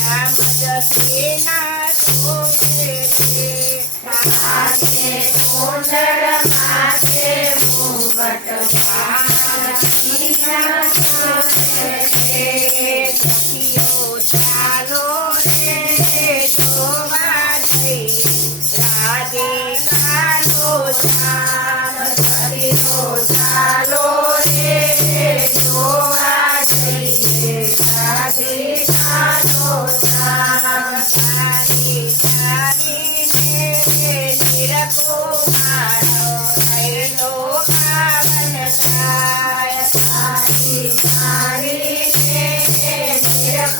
રામ જસીના સોવે છે કાને કુંડળ માથે મુગટ પાણીના સોવે છે સખીઓ ચાલો રે જોવા જઈએ રાધિકાનો ધામ સખીઓ ચાલો રે જોવા જઈએ રાધિકાનો ધામ તારી તારીને નિરકુમારો નયનો પાવન થાય તારી તારીને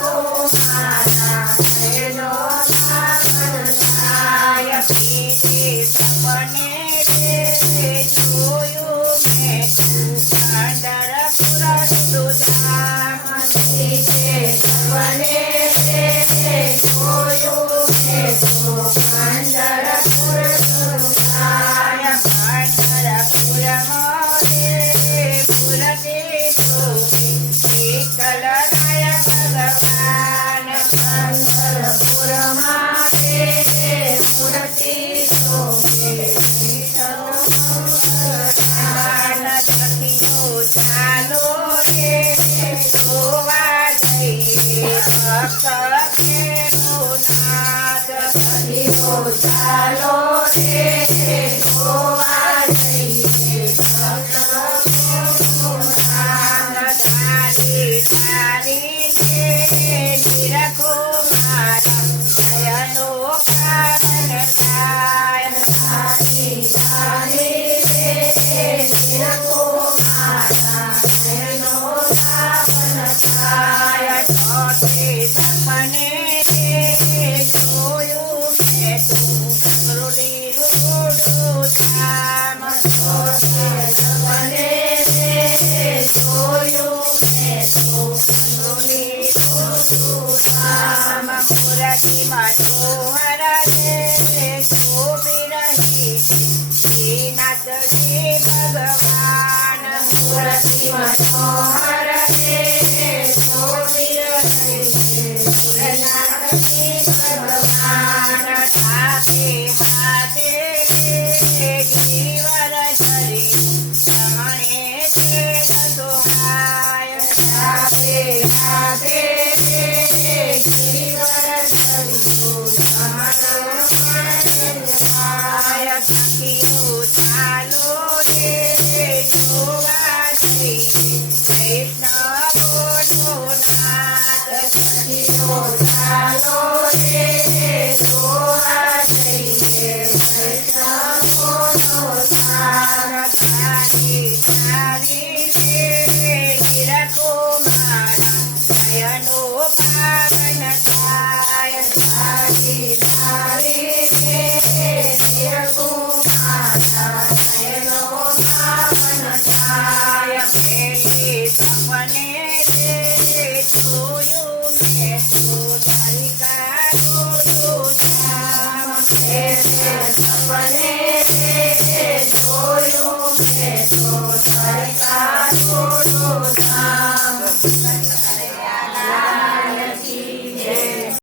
નિરકુમારા નયનો પાવન થાય પીતે સપને રે જોયું મેં તું પંઢરપુર સુધામ પીતે સપને રે જોયું મેં તું પંઢરપુર સુધામ પંઢરપુરમાં રે મૂર્તિ શોભે વિઠ્ઠલરાય ભગવાન પંઢરપુરમાં રે મૂર્તિ શોભે વિઠ્ઠલ ભગવાન સખીઓ ચાલો રે જોવા જઈએ ભક્ત ભેરુનાથ સખીઓ ચાલો રે જોવા જઈએ ભક્ત ભેરુનાથ તારી તારીને નિરખુમારા નયનો પાવન થાય તારી તારીને નિરખુમારા નયનો પાવન થાય ચોથે સપને રે જોયું મેં તું કંગરુડી રૂડું ધામ ચોથે સપને રે જોયું મેં તું કંગરુડી રૂડું ધામ મૂર્તિમાં